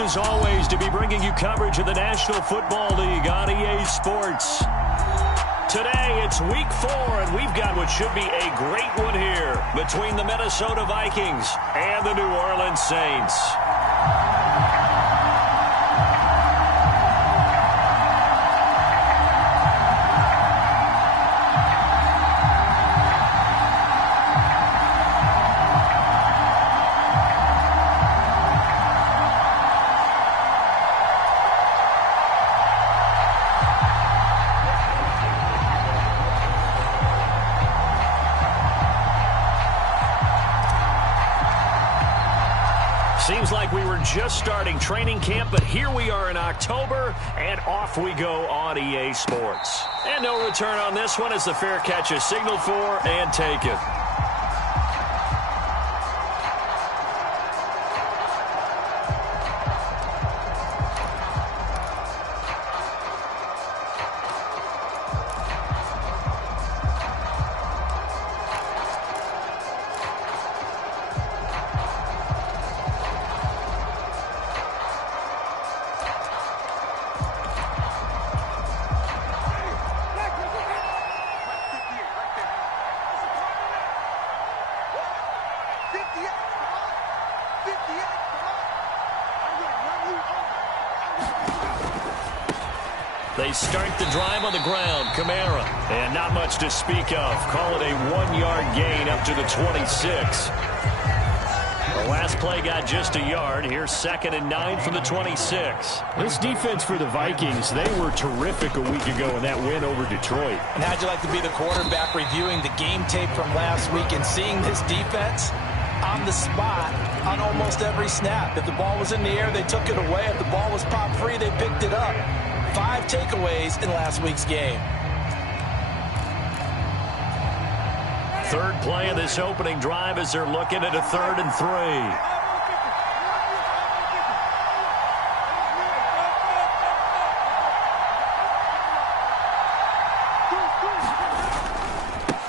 pleased as always to be bringing you coverage of the National Football League on EA Sports. Today it's week 4, and we've got what should be a great one here between the Minnesota Vikings and the New Orleans Saints. Seems like we were just starting training camp, but here we are in October, and off we go on EA Sports. And no return on this one as the fair catch is signaled for and taken. They start the drive on the ground. Kamara. And not much to speak of. Call it a 1-yard gain up to the 26. The last play got just a yard. Here's 2nd and 9 from the 26. This defense for the Vikings, they were terrific a week ago in that win over Detroit. And how'd you like to be the quarterback reviewing the game tape from last week and seeing this defense on the spot on almost every snap? If the ball was in the air, they took it away. If the ball was pop free, they picked it up. 5 takeaways in last week's game. Third play of this opening drive as they're looking at a 3rd and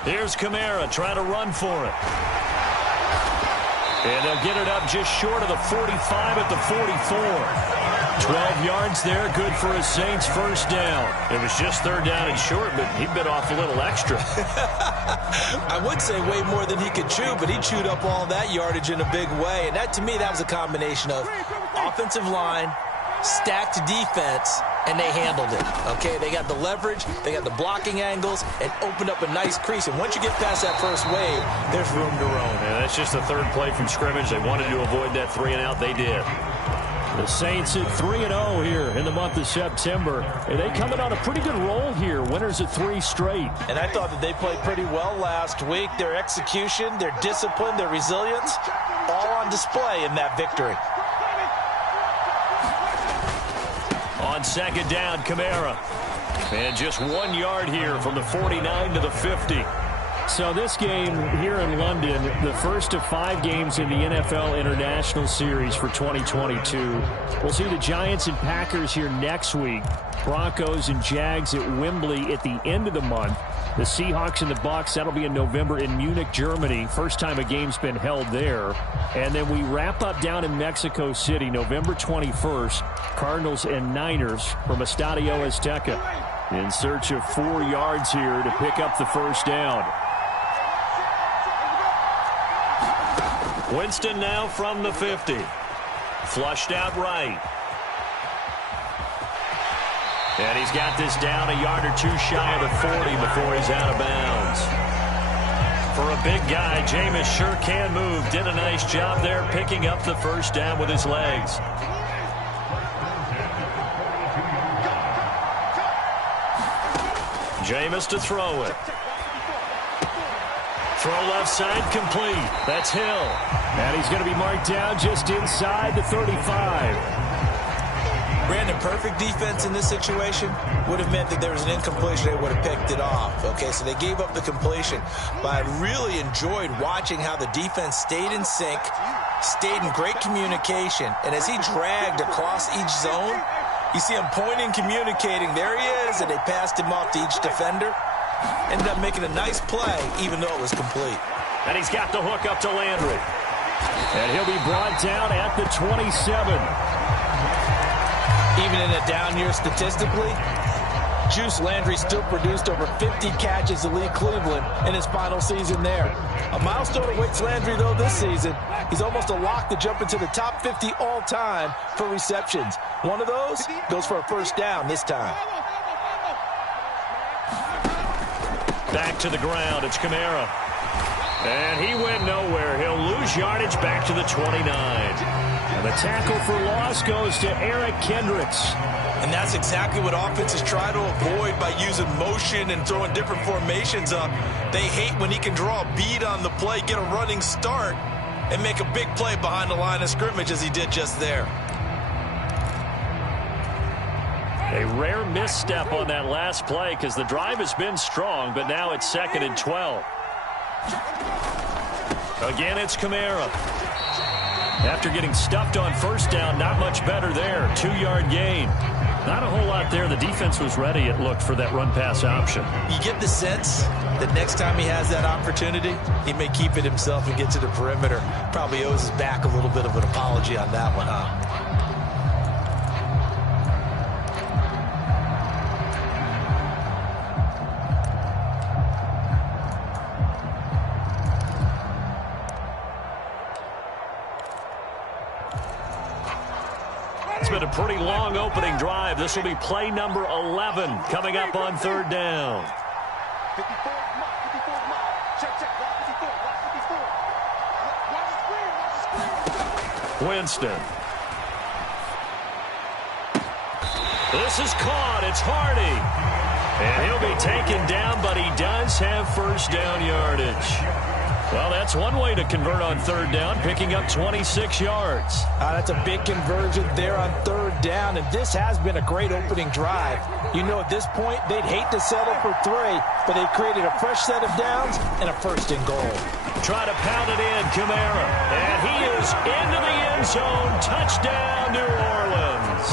3. Here's Kamara trying to run for it. And they'll get it up just short of the 45 at the 44. 12 yards there, good for a Saints first down. It was just 3rd down and short, but he bit off a little extra. I would say way more than he could chew, but he chewed up all that yardage in a big way. And that, to me, that was a combination of offensive line, stacked defense, and they handled it. Okay, they got the leverage, they got the blocking angles, and opened up a nice crease. And once you get past that first wave, there's room to roam. Yeah, that's just the 3rd play from scrimmage. They wanted to avoid that 3-and-out. They did. The Saints at 3-0 here in the month of September. And they coming on a pretty good roll here. Winners of 3 straight. And I thought that they played pretty well last week. Their execution, their discipline, their resilience, all on display in that victory. On 2nd down, Kamara. And just 1 yard here from the 49 to the 50. So this game here in London, the first of 5 games in the NFL International Series for 2022. We'll see the Giants and Packers here next week. Broncos and Jags at Wembley at the end of the month. The Seahawks and the Bucs, that'll be in November in Munich, Germany. First time a game's been held there. And then we wrap up down in Mexico City, November 21st. Cardinals and Niners from Estadio Azteca. In search of 4 yards here to pick up the first down. Winston now from the 50. Flushed out right. And he's got this down a yard or 2 shy of the 40 before he's out of bounds. For a big guy, Jameis sure can move. Did a nice job there picking up the first down with his legs. Jameis to throw it. Throw left side complete. That's Hill. And he's going to be marked down just inside the 35. Brandon, perfect defense in this situation would have meant that there was an incompletion. They would have picked it off. Okay, so they gave up the completion. But I really enjoyed watching how the defense stayed in sync, stayed in great communication. And as he dragged across each zone, you see him pointing, communicating. There he is, and they passed him off to each defender. Ended up making a nice play, even though it was complete. And he's got the hook up to Landry. And he'll be brought down at the 27. Even in a down year statistically, Juice Landry still produced over 50 catches to lead Cleveland in his final season there. A milestone awaits Landry, though, this season. He's almost a lock to jump into the top 50 all-time for receptions. One of those goes for a first down this time. Back to the ground, it's Kamara. And he went nowhere. He'll lose yardage back to the 29. And the tackle for loss goes to Eric Kendricks. And that's exactly what offenses try to avoid by using motion and throwing different formations up. They hate when he can draw a bead on the play, get a running start, and make a big play behind the line of scrimmage as he did just there. A rare misstep on that last play because the drive has been strong, but now it's 2nd and 12. Again, it's Kamara. After getting stuffed on first down, not much better there. 2-yard gain. Not a whole lot there. The defense was ready, it looked, for that run-pass option. You get the sense that next time he has that opportunity, he may keep it himself and get to the perimeter. Probably owes his back a little bit of an apology on that one, huh? It's been a pretty long opening drive. This will be play number 11 coming up on 3rd down. Winston. This is caught. It's Hardy. And he'll be taken down, but he does have first down yardage. Well, that's one way to convert on 3rd down, picking up 26 yards. That's a big conversion there on 3rd down, and this has been a great opening drive. You know, at this point, they'd hate to settle for 3, but they created a fresh set of downs and a 1st and goal. Try to pound it in, Kamara. And he is into the end zone. Touchdown, New Orleans.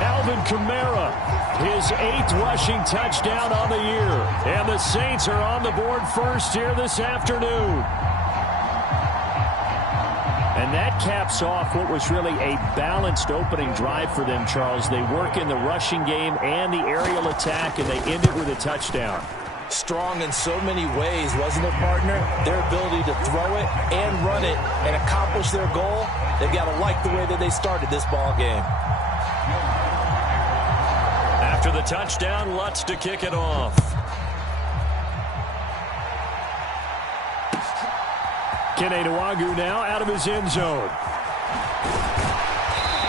Alvin Kamara, his 8th rushing touchdown on the year. And the Saints are on the board first here this afternoon. And that caps off what was really a balanced opening drive for them, Charles. They work in the rushing game and the aerial attack, and they end it with a touchdown. Strong in so many ways, wasn't it, partner? Their ability to throw it and run it and accomplish their goal, they've got to like the way that they started this ball game. After the touchdown, Lutz to kick it off. Kene Nwagu now out of his end zone.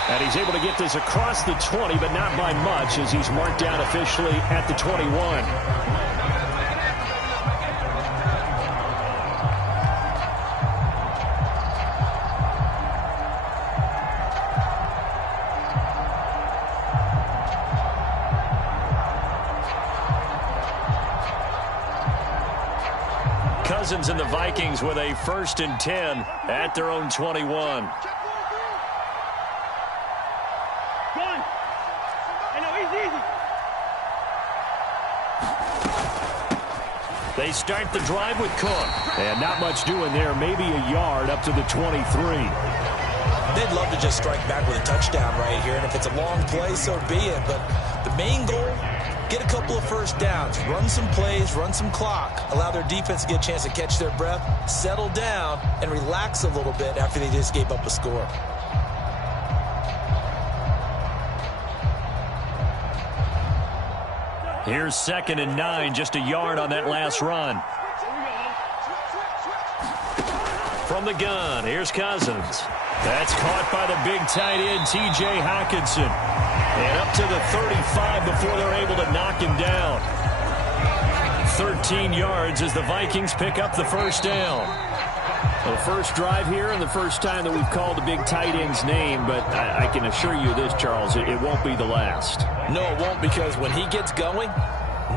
And he's able to get this across the 20, but not by much, as he's marked down officially at the 21. Cousins and the Vikings with a 1st and 10 at their own 21. They start the drive with Cook. And not much doing there. Maybe a yard up to the 23. They'd love to just strike back with a touchdown right here. And if it's a long play, so be it. But the main goal, get a couple of first downs, run some plays, run some clock, allow their defense to get a chance to catch their breath, settle down, and relax a little bit after they just gave up a score. Here's 2nd and 9, just a yard on that last run. From the gun, here's Cousins. That's caught by the big tight end, T.J. Hockenson. And up to the 35 before they're able to knock him down. 13 yards as the Vikings pick up the first down. Well, the first drive here and the first time that we've called the big tight end's name, but I can assure you this, Charles, it won't be the last. No, it won't, because when he gets going,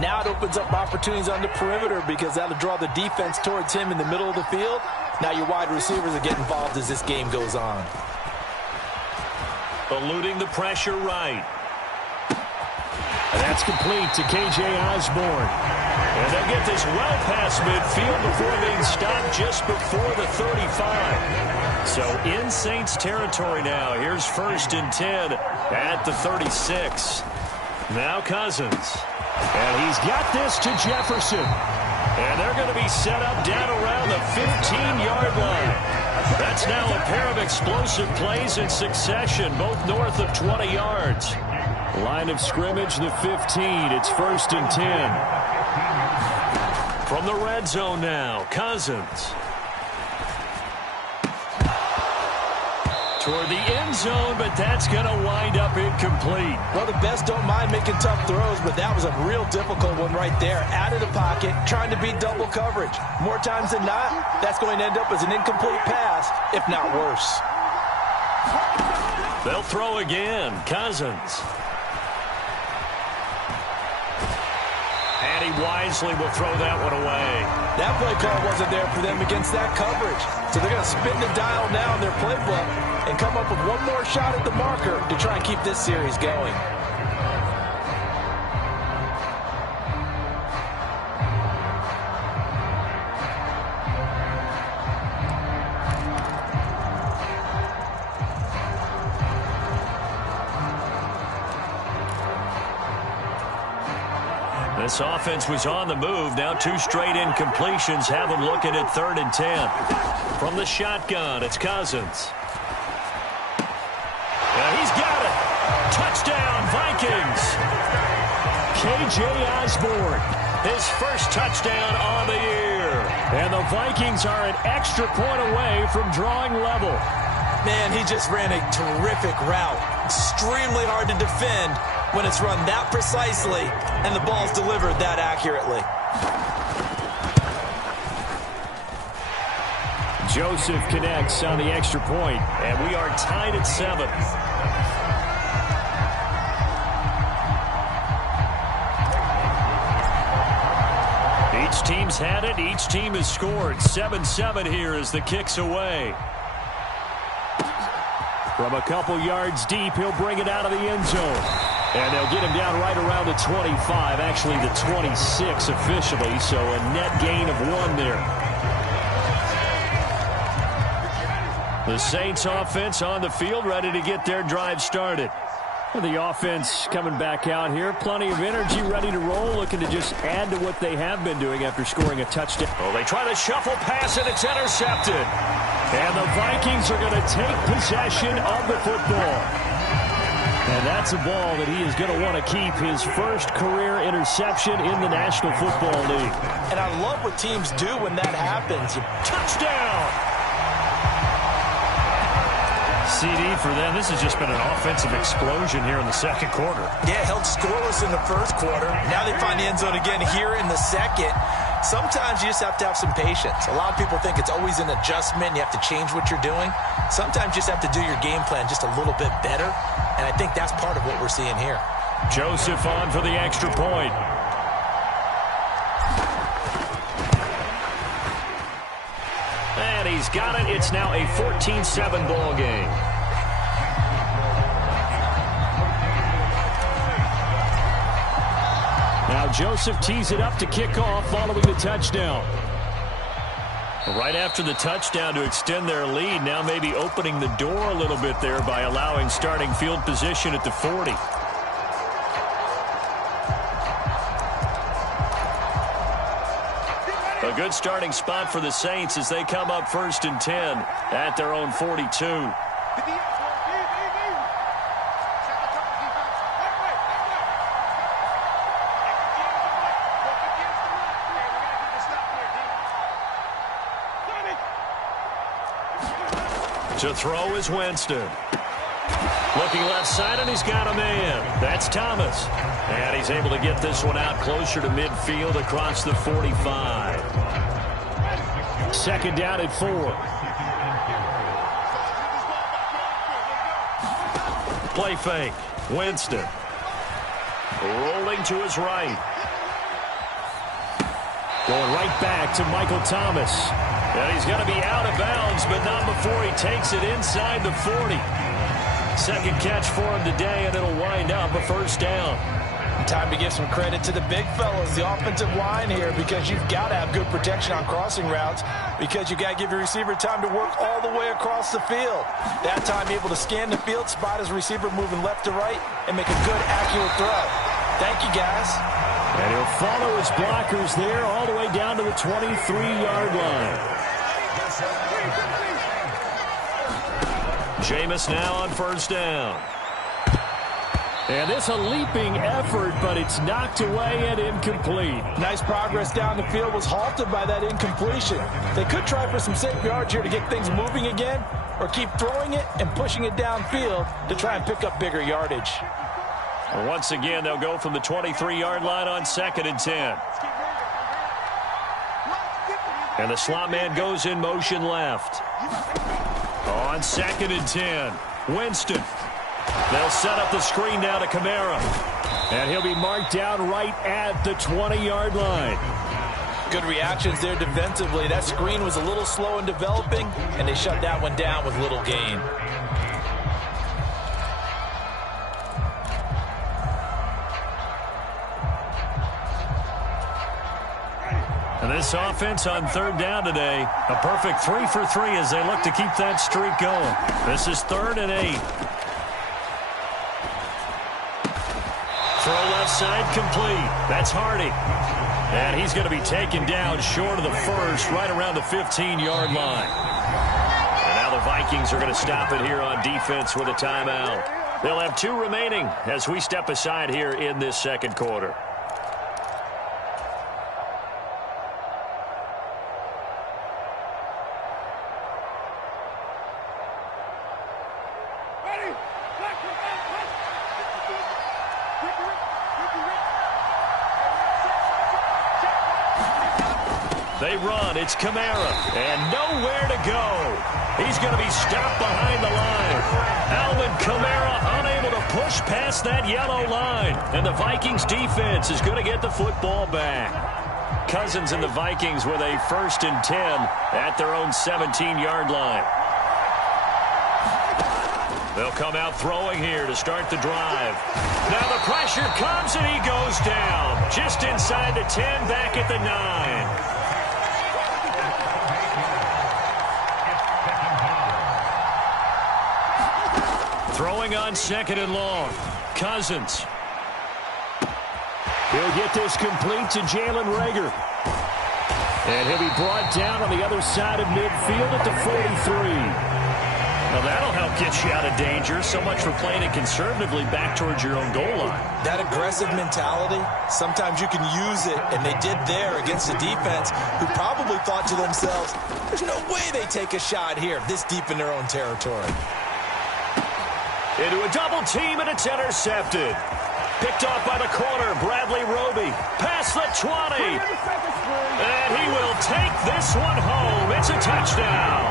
now it opens up opportunities on the perimeter, because that'll draw the defense towards him in the middle of the field. Now your wide receivers are getting involved as this game goes on. Eluding the pressure right. And that's complete to K.J. Osborne. And they'll get this well past midfield before being stopped just before the 35. So in Saints territory now. Here's 1st and 10 at the 36. Now Cousins. And he's got this to Jefferson. And they're going to be set up down around the 15-yard line. That's now a pair of explosive plays in succession, both north of 20 yards. Line of scrimmage, the 15. It's 1st and 10. From the red zone now, Cousins. Toward the end zone, but that's going to wind up incomplete. Well, the best don't mind making tough throws, but that was a real difficult one right there. Out of the pocket, trying to beat double coverage. More times than not, that's going to end up as an incomplete pass, if not worse. They'll throw again. Cousins. And he wisely will throw that one away. That play call wasn't there for them against that coverage. So they're going to spin the dial now in their playbook and come up with one more shot at the marker to try and keep this series going. This offense was on the move. Now 2 straight incompletions have them looking at 3rd and 10. From the shotgun, it's Cousins. And he's got it. Touchdown, Vikings. K.J. Osborne, his first touchdown on the year. And the Vikings are an extra point away from drawing level. Man, he just ran a terrific route. Extremely hard to defend when it's run that precisely and the ball's delivered that accurately. Joseph connects on the extra point, and we are tied at 7. Each team's had it. Each team has scored. 7-7 here as the kick's away. From a couple yards deep, he'll bring it out of the end zone. And they'll get him down right around the 25, actually the 26 officially, so a net gain of 1 there. The Saints offense on the field, ready to get their drive started. The offense coming back out here, plenty of energy, ready to roll, looking to just add to what they have been doing after scoring a touchdown. Oh, they try to shuffle pass, and it's intercepted. And the Vikings are going to take possession of the football. And that's a ball that he is going to want to keep, his first career interception in the National Football League. And I love what teams do when that happens. Touchdown! CD for them. This has just been an offensive explosion here in the second quarter. Yeah, held scoreless in the first quarter. Now they find the end zone again here in the second. Sometimes you just have to have some patience. A lot of people think it's always an adjustment. You have to change what you're doing. Sometimes you just have to do your game plan just a little bit better. And I think that's part of what we're seeing here. Joseph on for the extra point. And he's got it. It's now a 14-7 ball game. Now Joseph tees it up to kick off following the touchdown. Right after the touchdown to extend their lead, now maybe opening the door a little bit there by allowing starting field position at the 40. A good starting spot for the Saints as they come up 1st and 10 at their own 42. To throw is Winston. Looking left side, and he's got a man. That's Thomas. And he's able to get this one out closer to midfield across the 45. Second down at 4. Play fake. Winston. Rolling to his right. Going right back to Michael Thomas. And he's going to be out of bounds, but not before he takes it inside the 40. Second catch for him today, and it'll wind up a first down. Time to give some credit to the big fellas, the offensive line here, because you've got to have good protection on crossing routes, because you've got to give your receiver time to work all the way across the field. That time able to scan the field, spot his receiver moving left to right, and make a good, accurate throw. Thank you, guys. And he'll follow his blockers there all the way down to the 23-yard line. Jameis now on first down. And this a leaping effort, but it's knocked away and incomplete. Nice progress down the field, was halted by that incompletion. They could try for some safe yards here to get things moving again, or keep throwing it and pushing it downfield to try and pick up bigger yardage. And once again, they'll go from the 23-yard line on 2nd and 10. And the slot man goes in motion left. On 2nd and 10, Winston. They'll set up the screen now to Kamara. And he'll be marked down right at the 20-yard line. Good reactions there defensively. That screen was a little slow in developing, and they shut that one down with little gain. And this offense on 3rd down today, a perfect 3 for 3 as they look to keep that streak going. This is 3rd and 8. Throw left side complete. That's Hardy. And he's going to be taken down short of the first, right around the 15-yard line. And now the Vikings are going to stop it here on defense with a timeout. They'll have 2 remaining as we step aside here in this 2nd quarter. They run. It's Kamara. And nowhere to go. He's going to be stopped behind the line. Alvin Kamara unable to push past that yellow line. And the Vikings defense is going to get the football back. Cousins and the Vikings with a 1st and 10 at their own 17-yard line. They'll come out throwing here to start the drive. Now the pressure comes and he goes down. Just inside the 10, back at the 9. Throwing on 2nd and long. Cousins. He'll get this complete to Jalen Reagor. And he'll be brought down on the other side of midfield at the 43. Well, that'll help get you out of danger. So much for playing it conservatively back towards your own goal line. That aggressive mentality, sometimes you can use it, and they did there against a defense who probably thought to themselves, there's no way they take a shot here this deep in their own territory. Into a double team, and it's intercepted. Picked off by the corner, Bradley Roby. Past the 20. And he will take this one home. It's a touchdown.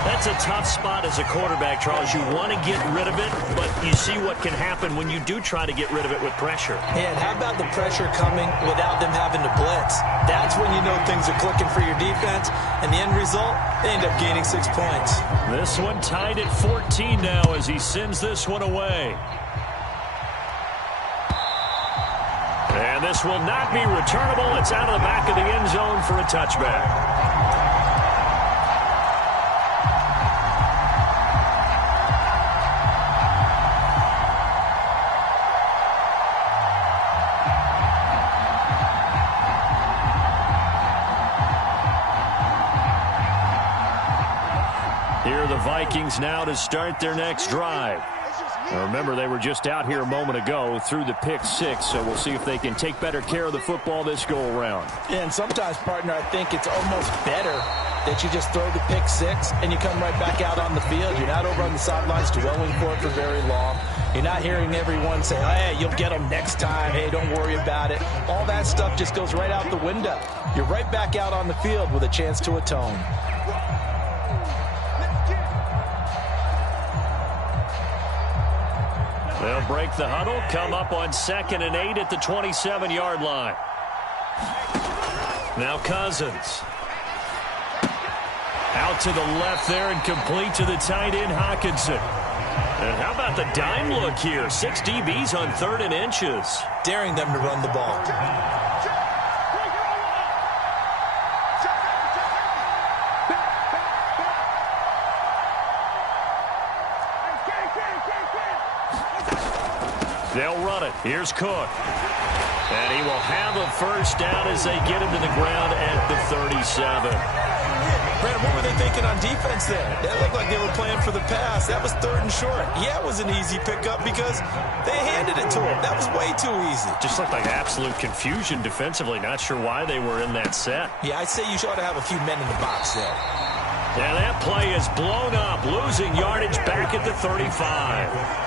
That's a tough spot as a quarterback, Charles. You want to get rid of it, but you see what can happen when you do try to get rid of it with pressure. And how about the pressure coming without them having to blitz? That's when you know things are clicking for your defense. And the end result, they end up gaining 6 points. This one tied at 14 now as he sends this one away. And this will not be returnable. It's out of the back of the end zone for a touchback. Here are the Vikings now to start their next drive. Now remember, they were just out here a moment ago through the pick 6, so we'll see if they can take better care of the football this go-around. And sometimes, partner, I think it's almost better that you just throw the pick 6 and you come right back out on the field. You're not over on the sidelines dwelling for it for very long. You're not hearing everyone say, hey, you'll get them next time. Hey, don't worry about it. All that stuff just goes right out the window. You're right back out on the field with a chance to atone. They'll break the huddle, come up on 2nd and 8 at the 27-yard line. Now Cousins. Out to the left there and complete to the tight end, Hockenson. And how about the dime look here? 6 DBs on 3rd and inches. Daring them to run the ball. They'll run it. Here's Cook. And he will have a first down as they get him to the ground at the 37. Brandon, what were they thinking on defense there? That looked like they were playing for the pass. That was 3rd and short. Yeah, it was an easy pickup because they handed it to him. That was way too easy. Just looked like absolute confusion defensively. Not sure why they were in that set. Yeah, I'd say you ought to have a few men in the box there. And that play is blown up, losing yardage back at the 35.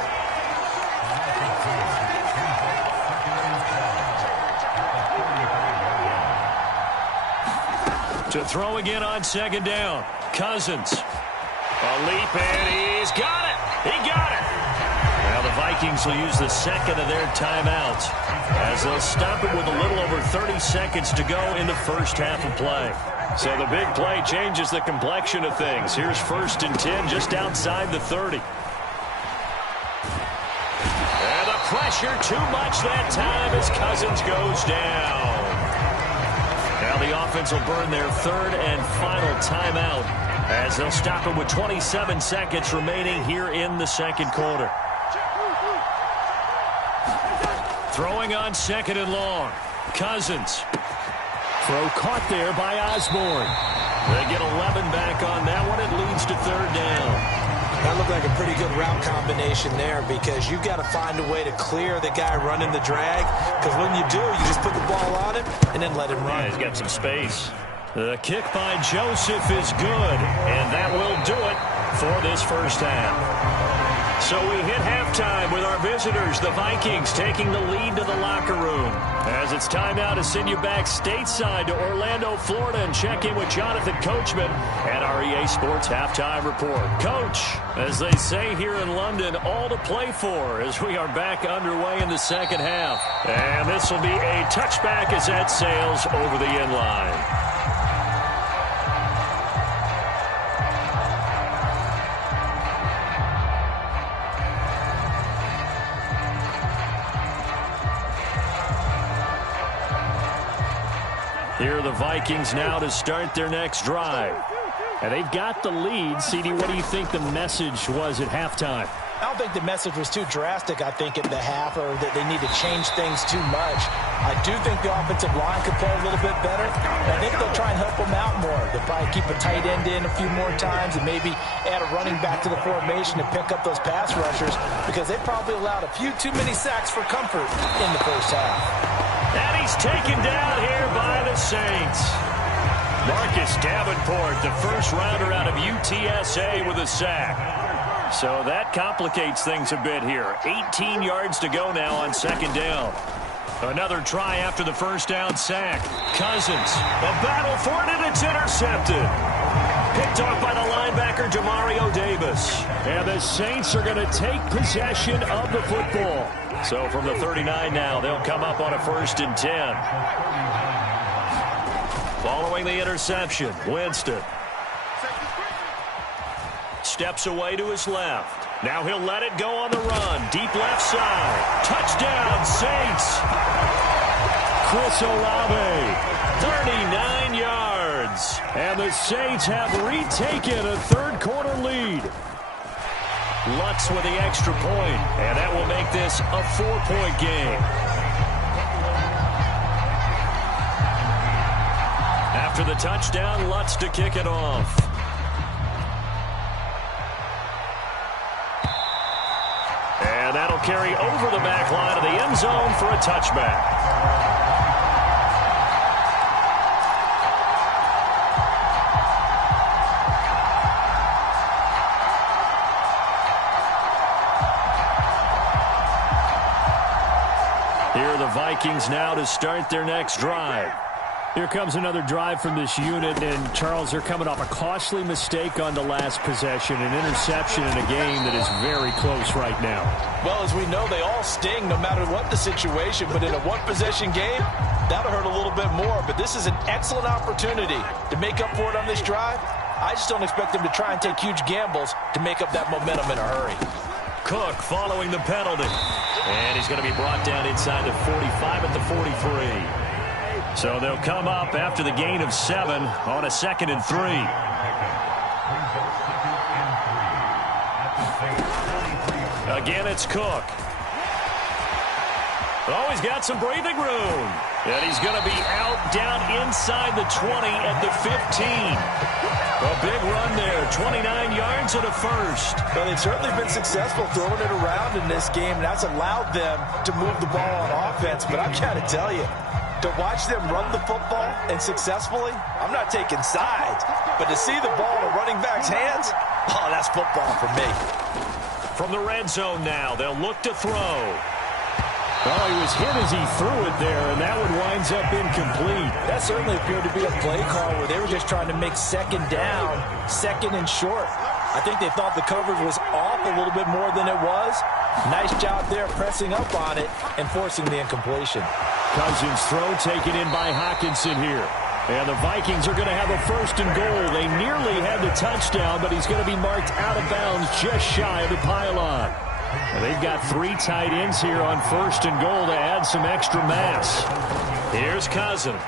To throw again on 2nd down. Cousins. A leap, and he's got it. He got it. Now the Vikings will use the second of their timeouts as they'll stop it with a little over 30 seconds to go in the first half of play. So the big play changes the complexion of things. Here's 1st and 10 just outside the 30. And the pressure too much that time as Cousins goes down. Now the offense will burn their 3rd and final timeout as they'll stop it with 27 seconds remaining here in the 2nd quarter. Throwing on 2nd and long. Cousins. Throw caught there by Osborne. They get 11 back on that one. It leads to 3rd down. That looked like a pretty good route combination there because you've got to find a way to clear the guy running the drag, because when you do, you just put the ball on him and then let him run. Yeah, he's got some space. The kick by Joseph is good, and that will do it for this first half. So we hit halftime with our visitors, the Vikings, taking the lead to the locker room. As it's time now to send you back stateside to Orlando, Florida, and check in with Jonathan Coachman at our EA Sports Halftime Report. Coach, as they say here in London, all to play for as we are back underway in the second half. And this will be a touchback as that sails over the end line. Here are the Vikings now to start their next drive. And they've got the lead. CD, what do you think the message was at halftime? I don't think the message was too drastic, I think, at the half, or that they need to change things too much. I do think the offensive line could play a little bit better. I think they'll try and help them out more. They'll probably keep a tight end in a few more times and maybe add a running back to the formation to pick up those pass rushers, because they probably allowed a few too many sacks for comfort in the first half. And he's taken down here by the Saints. Marcus Davenport, the first rounder out of UTSA, with a sack. So that complicates things a bit here. 18 yards to go now on second down. Another try after the first down sack. Cousins, a battle for it, and it's intercepted. Picked off by the linebacker, Demario Davis. And the Saints are going to take possession of the football. So from the 39 now, they'll come up on a 1st and 10. Following the interception, Winston steps away to his left. Now he'll let it go on the run. Deep left side. Touchdown, Saints. Chris Olave, 39 yards. And the Saints have retaken a third-quarter lead. Lutz with the extra point, and that will make this a 4-point game. After the touchdown, Lutz to kick it off. And that'll carry over the back line of the end zone for a touchback. Here are the Vikings now to start their next drive. Here comes another drive from this unit, and Charles, they're coming off a costly mistake on the last possession, an interception in a game that is very close right now. Well, as we know, they all sting no matter what the situation, but in a one-possession game, that'll hurt a little bit more. But this is an excellent opportunity to make up for it on this drive. I just don't expect them to try and take huge gambles to make up that momentum in a hurry. Cook following the penalty. And he's going to be brought down inside the 45 at the 43. So they'll come up after the gain of 7 on a 2nd and 3. Again, it's Cook. Oh, he's got some breathing room. And he's going to be out down inside the 20 at the 15. A big run there, 29 yards and a first. Well, they've certainly been successful throwing it around in this game. That's allowed them to move the ball on offense. But I've got to tell you, to watch them run the football and successfully, I'm not taking sides. But to see the ball in a running back's hands, oh, that's football for me. From the red zone now, they'll look to throw. Oh, he was hit as he threw it there, and that one winds up incomplete. That certainly appeared to be a play call where they were just trying to make second down, second and short. I think they thought the coverage was off a little bit more than it was. Nice job there pressing up on it and forcing the incompletion. Cousins' throw taken in by Hockenson here. And the Vikings are going to have a 1st and goal. They nearly had the touchdown, but he's going to be marked out of bounds just shy of the pylon. And they've got 3 tight ends here on 1st and goal to add some extra mass. Here's Cousins.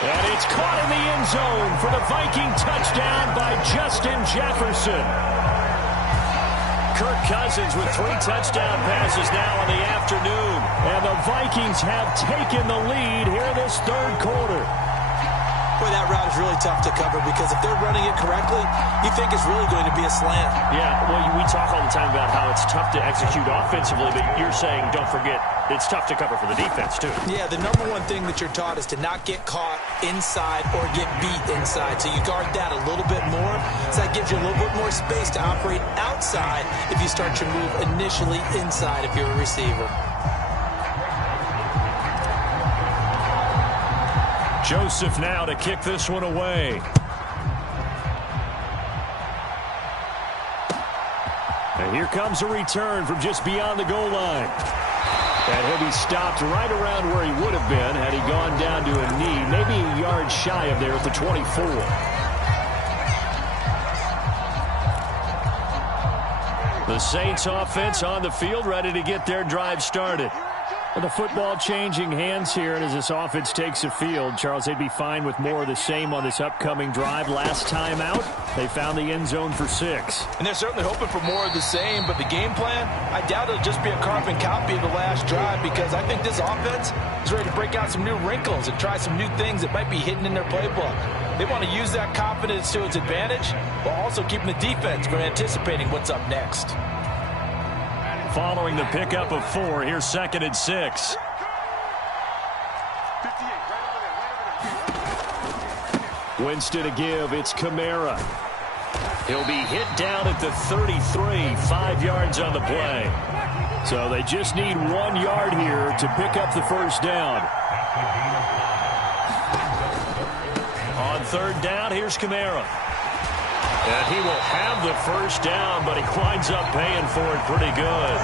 And it's caught in the end zone for the Viking touchdown by Justin Jefferson. Kirk Cousins with 3 touchdown passes now in the afternoon. And the Vikings have taken the lead here this 3rd quarter. Boy, that route is really tough to cover because if they're running it correctly, you think it's really going to be a slant. Yeah, well, we talk all the time about how it's tough to execute offensively, but you're saying, don't forget, it's tough to cover for the defense, too. Yeah, the number one thing that you're taught is to not get caught inside or get beat inside. So you guard that a little bit more. So that gives you a little bit more space to operate outside if you start your move initially inside if you're a receiver. Joseph now to kick this one away. And here comes a return from just beyond the goal line. And he'll be stopped right around where he would have been had he gone down to a knee, maybe a yard shy of there at the 24. The Saints offense on the field, ready to get their drive started. Well, the football changing hands here, and as this offense takes the field, Charles, they'd be fine with more of the same on this upcoming drive. Last time out, they found the end zone for 6. And they're certainly hoping for more of the same, but the game plan, I doubt it'll just be a carbon copy of the last drive because I think this offense is ready to break out some new wrinkles and try some new things that might be hidden in their playbook. They want to use that confidence to its advantage while also keeping the defense from anticipating what's up next. Following the pickup of 4, here's 2nd and 6. Winston to give. It's Kamara. He'll be hit down at the 33, 5 yards on the play. So they just need 1 yard here to pick up the 1st down. On 3rd down, here's Kamara. And he will have the 1st down, but he winds up paying for it pretty good.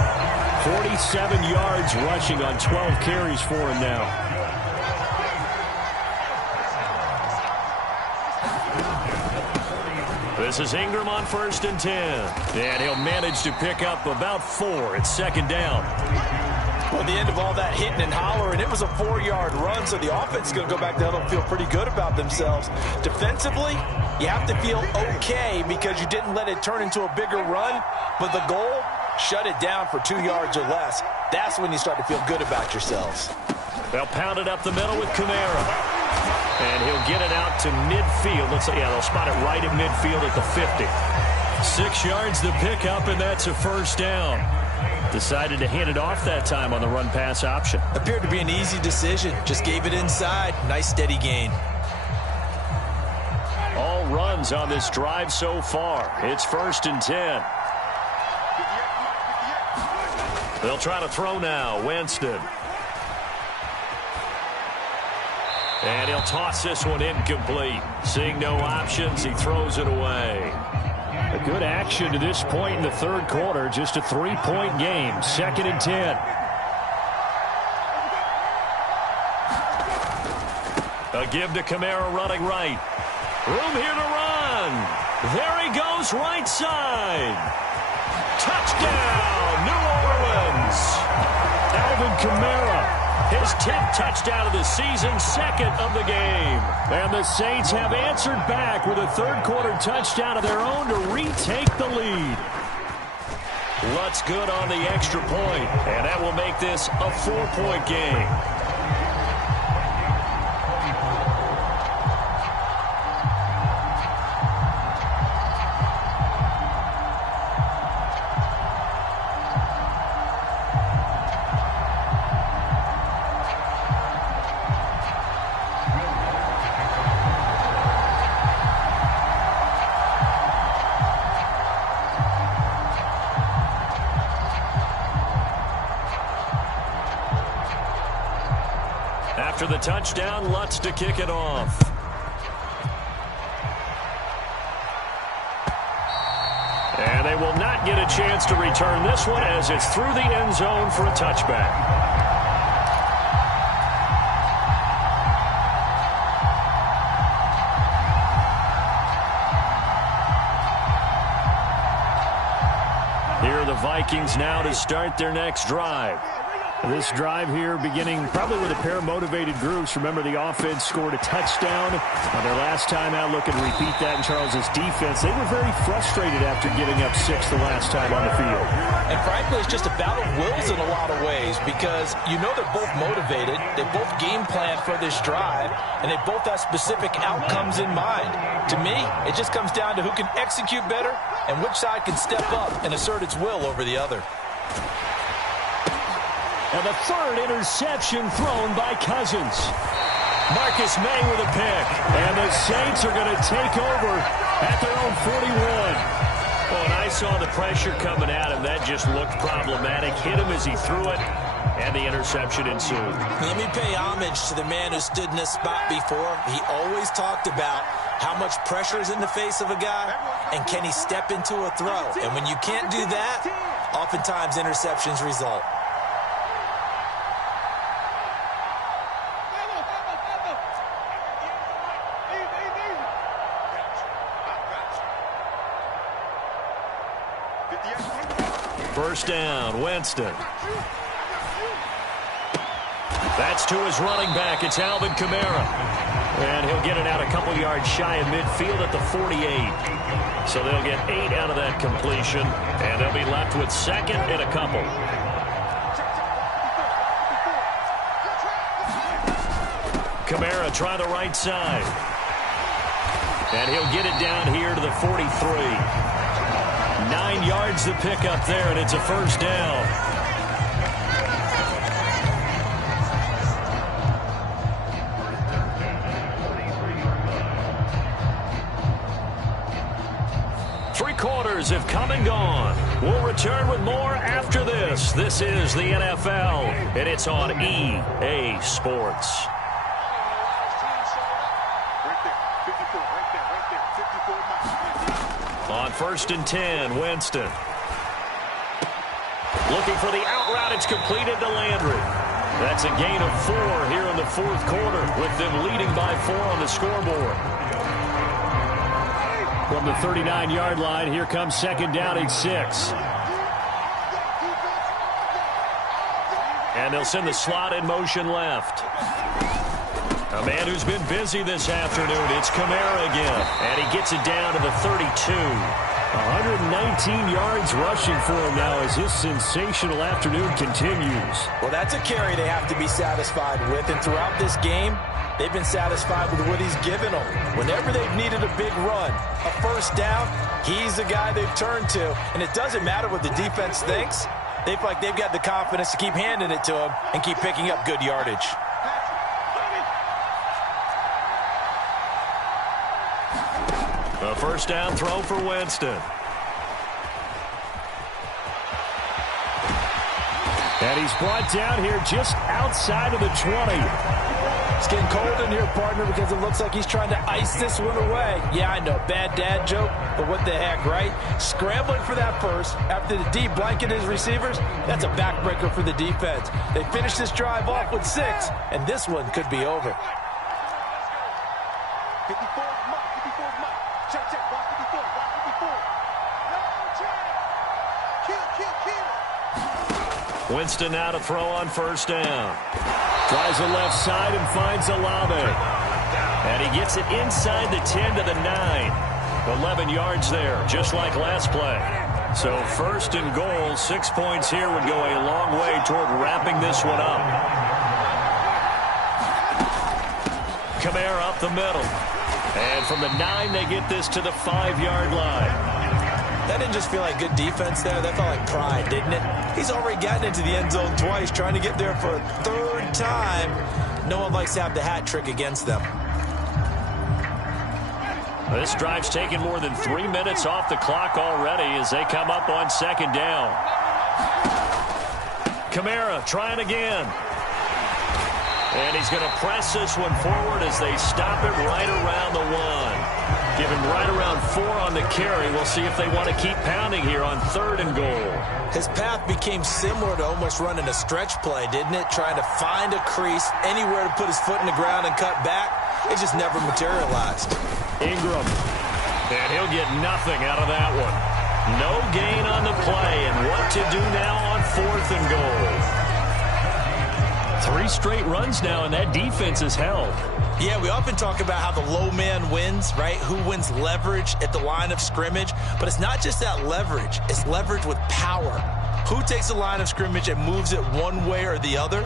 47 yards rushing on 12 carries for him now. This is Ingram on 1st and 10. And he'll manage to pick up about 4. It's 2nd down. Well, the end of all that hitting and hollering, it was a 4-yard run, so the offense is going to go back there and feel pretty good about themselves. Defensively, you have to feel okay because you didn't let it turn into a bigger run, but the goal, shut it down for 2 yards or less. That's when you start to feel good about yourselves. They'll pound it up the middle with Kamara. And he'll get it out to midfield. They'll spot it right at midfield at the 50. 6 yards to pick up, and that's a 1st down. Decided to hand it off that time on the run-pass option. Appeared to be an easy decision. Just gave it inside. Nice steady gain. All runs on this drive so far. It's 1st and 10. They'll try to throw now. Winston. And he'll toss this one incomplete. Seeing no options, he throws it away. A good action to this point in the 3rd quarter. Just a 3-point game. 2nd and 10. A give to Kamara running right. Room here to run. There he goes right side. Touchdown. Alvin Kamara. His 10th touchdown of the season, second of the game. And the Saints have answered back with a third-quarter touchdown of their own to retake the lead. Lutz good on the extra point, and that will make this a 4-point game. After the touchdown, Lutz to kick it off. And they will not get a chance to return this one as it's through the end zone for a touchback. Here are the Vikings now to start their next drive. This drive here beginning probably with a pair of motivated groups. Remember, the offense scored a touchdown on their last time out. Looking to repeat that in Charles's defense. They were very frustrated after giving up 6 the last time on the field. And frankly, it's just a battle of wills in a lot of ways because you know they're both motivated. They both game plan for this drive, and they both have specific outcomes in mind. To me, it just comes down to who can execute better and which side can step up and assert its will over the other. And the third interception thrown by Cousins. Marcus May with a pick. And the Saints are going to take over at their own 41. Oh, and I saw the pressure coming at him. That just looked problematic. Hit him as he threw it, and the interception ensued. Let me pay homage to the man who stood in this spot before. He always talked about how much pressure is in the face of a guy, and can he step into a throw. And when you can't do that, oftentimes interceptions result. First down, Winston. That's to his running back. It's Alvin Kamara. And he'll get it out a couple yards shy of midfield at the 48. So they'll get 8 out of that completion. And they'll be left with second and a couple. Kamara try the right side. And he'll get it down here to the 43. 9 yards to pick up there, and it's a first down. Three quarters have come and gone. We'll return with more after this. This is the NFL, and it's on EA Sports. On first and 10, Winston. Looking for the out route. It's completed to Landry. That's a gain of 4 here in the fourth quarter, with them leading by 4 on the scoreboard. From the 39-yard line, here comes second down and 6. And they'll send the slot in motion left. A man who's been busy this afternoon. It's Kamara again. And he gets it down to the 32. 119 yards rushing for him now as his sensational afternoon continues. Well, that's a carry they have to be satisfied with. And throughout this game, they've been satisfied with what he's given them. Whenever they've needed a big run, a first down, he's the guy they've turned to. And it doesn't matter what the defense thinks. They feel like they've got the confidence to keep handing it to him and keep picking up good yardage. A first down throw for Winston. And he's brought down here just outside of the 20. It's getting cold in here, partner, because it looks like he's trying to ice this one away. Yeah, I know, bad dad joke, but what the heck, right? Scrambling for that first after the D blanket his receivers, that's a backbreaker for the defense. They finish this drive off with 6, and this one could be over. 54 mark, 54 mark. Check, check, watch 54, watch 54. No check. Kill, kill, kill. Winston now to throw on first down. Tries the left side and finds Olave. And he gets it inside the 10 to the 9. 11 yards there, just like last play. So first and goal, 6 points here would go a long way toward wrapping this one up. Kamara up the middle. And from the 9, they get this to the 5-yard line. That didn't just feel like good defense there. That felt like pride, didn't it? He's already gotten into the end zone twice, trying to get there for a third time. No one likes to have the hat trick against them. This drive's taken more than 3 minutes off the clock already as they come up on second down. Kamara trying again. And he's going to press this one forward as they stop it right around the 1. Give him right around 4 on the carry. We'll see if they want to keep pounding here on 3rd and goal. His path became similar to almost running a stretch play, didn't it? Trying to find a crease, anywhere to put his foot in the ground and cut back. It just never materialized. Ingram. And he'll get nothing out of that one. No gain on the play, and what to do now on 4th and goal. 3 straight runs now, and that defense is held. Yeah, we often talk about how the low man wins, right? Who wins leverage at the line of scrimmage. But it's not just that leverage. It's leverage with power. Who takes the line of scrimmage and moves it one way or the other?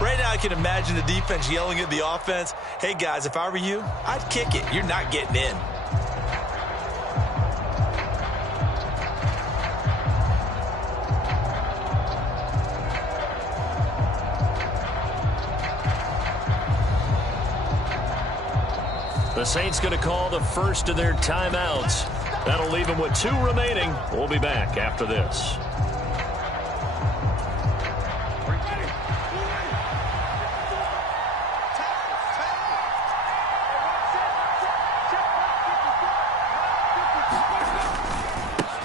Right now I can imagine the defense yelling at the offense, hey, guys, if I were you, I'd kick it. You're not getting in. The Saints going to call the first of their timeouts. That'll leave them with 2 remaining. We'll be back after this.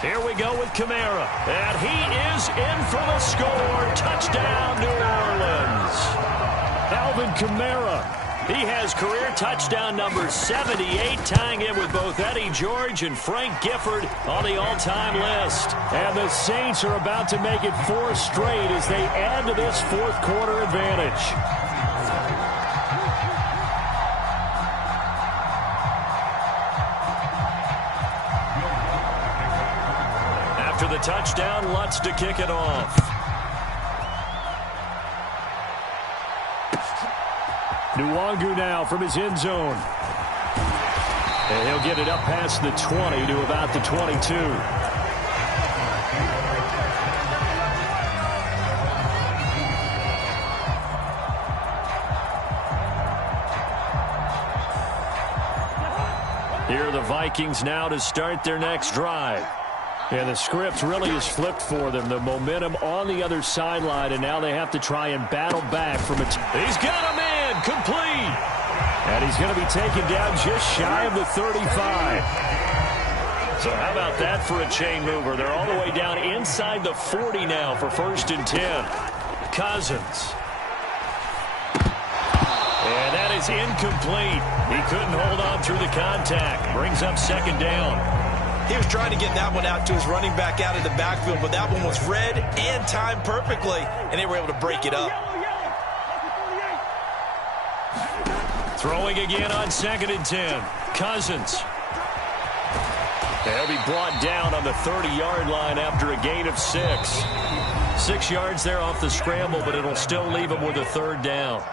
Here we go with Kamara. And he is in for the score. Touchdown, New Orleans. Alvin Kamara. He has career touchdown number 78, tying him with both Eddie George and Frank Gifford on the all-time list. And the Saints are about to make it 4 straight as they add to this 4th quarter advantage. After the touchdown, Lutz to kick it off. Nwangu now from his end zone. And he'll get it up past the 20 to about the 22. Here are the Vikings now to start their next drive. And the script really is flipped for them. The momentum on the other sideline, and now they have to try and battle back from it. He's got a man, complete. And he's going to be taken down just shy of the 35. So how about that for a chain mover? They're all the way down inside the 40 now for 1st and 10. Cousins. And that is incomplete. He couldn't hold on through the contact. Brings up 2nd down. He was trying to get that one out to his running back out of the backfield, but that one was read and timed perfectly, and they were able to break it up. Throwing again on 2nd and 10. Cousins. They'll be brought down on the 30-yard line after a gain of 6. 6 yards there off the scramble, but it'll still leave them with a 3rd down.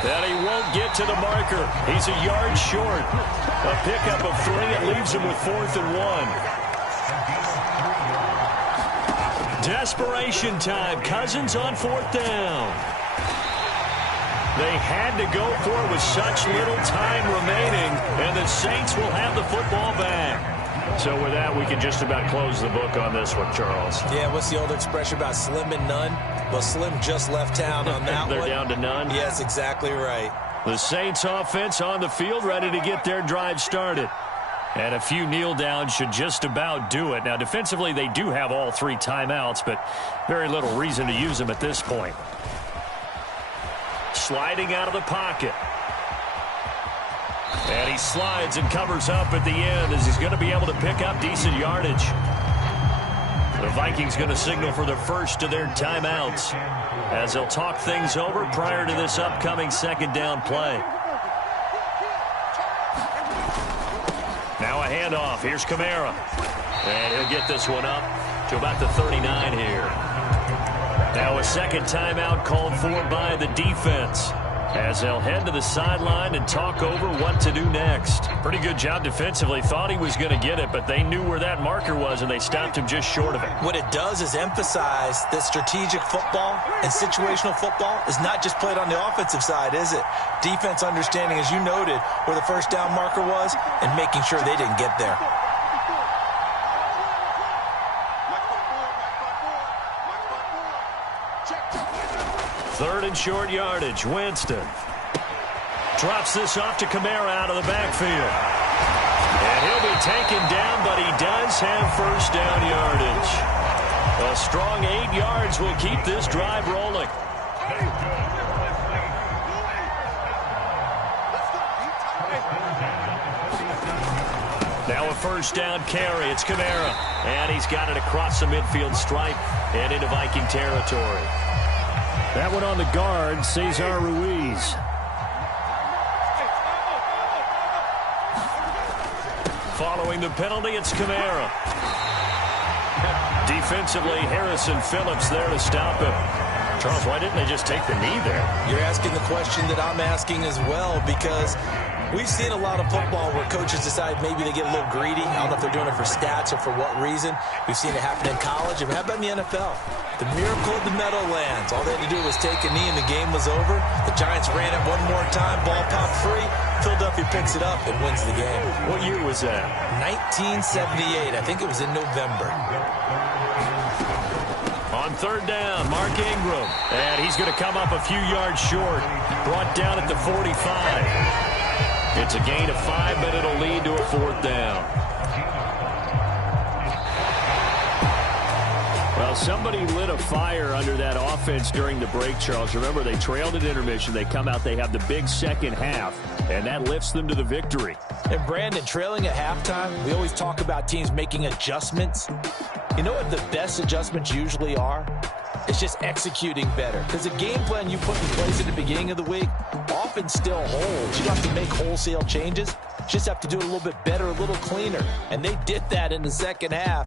And he won't get to the marker. He's a yard short. A pickup of 3. It leaves him with 4th and 1. Desperation time. Cousins on 4th down. They had to go for it with such little time remaining, and the Saints will have the football back. So with that, we can just about close the book on this one, Charles. Yeah, what's the old expression about slim and none? Well, Slim just left town on that They're one. They're down to none? Yes, exactly right. The Saints offense on the field, ready to get their drive started. And a few kneel downs should just about do it. Now, defensively, they do have all 3 timeouts, but very little reason to use them at this point. sliding out of the pocket. And he slides and covers up at the end as he's going to be able to pick up decent yardage. The Vikings going to signal for the first of their timeouts as they'll talk things over prior to this upcoming second down play. Now a handoff. Here's Kamara. And he'll get this one up to about the 39 here. Now a second timeout called for by the defense as they'll head to the sideline and talk over what to do next. Pretty good job defensively. Thought he was going to get it, but they knew where that marker was, and they stopped him just short of it. What it does is emphasize that strategic football and situational football is not just played on the offensive side, is it? Defense understanding, as you noted, where the first down marker was and making sure they didn't get there. Third and short yardage. Winston drops this off to Kamara out of the backfield. And he'll be taken down, but he does have first down yardage. A strong 8 yards will keep this drive rolling. Now a first down carry. It's Kamara. And he's got it across the midfield stripe and into Viking territory. That one on the guard, Cesar Ruiz. Following the penalty, it's Kamara. Defensively, Harrison Phillips there to stop him. Charles, why didn't they just take the knee there? You're asking the question that I'm asking as well, because we've seen a lot of football where coaches decide maybe they get a little greedy. I don't know if they're doing it for stats or for what reason. We've seen it happen in college. And how about in the NFL? The miracle of the Meadowlands. All they had to do was take a knee and the game was over. The Giants ran it one more time. Ball popped free. Philadelphia picks it up and wins the game. What year was that? 1978. I think it was in November. On third down, Mark Ingram. And he's going to come up a few yards short. Brought down at the 45. It's a gain of 5, but it'll lead to a fourth down. Well, somebody lit a fire under that offense during the break, Charles. Remember, they trailed at intermission. They come out, they have the big second half, and that lifts them to the victory. And Brandon, trailing at halftime, we always talk about teams making adjustments. You know what the best adjustments usually are? It's just executing better. Because the game plan you put in place at the beginning of the week often still holds. You don't have to make wholesale changes. You just have to do it a little bit better, a little cleaner. And they did that in the second half.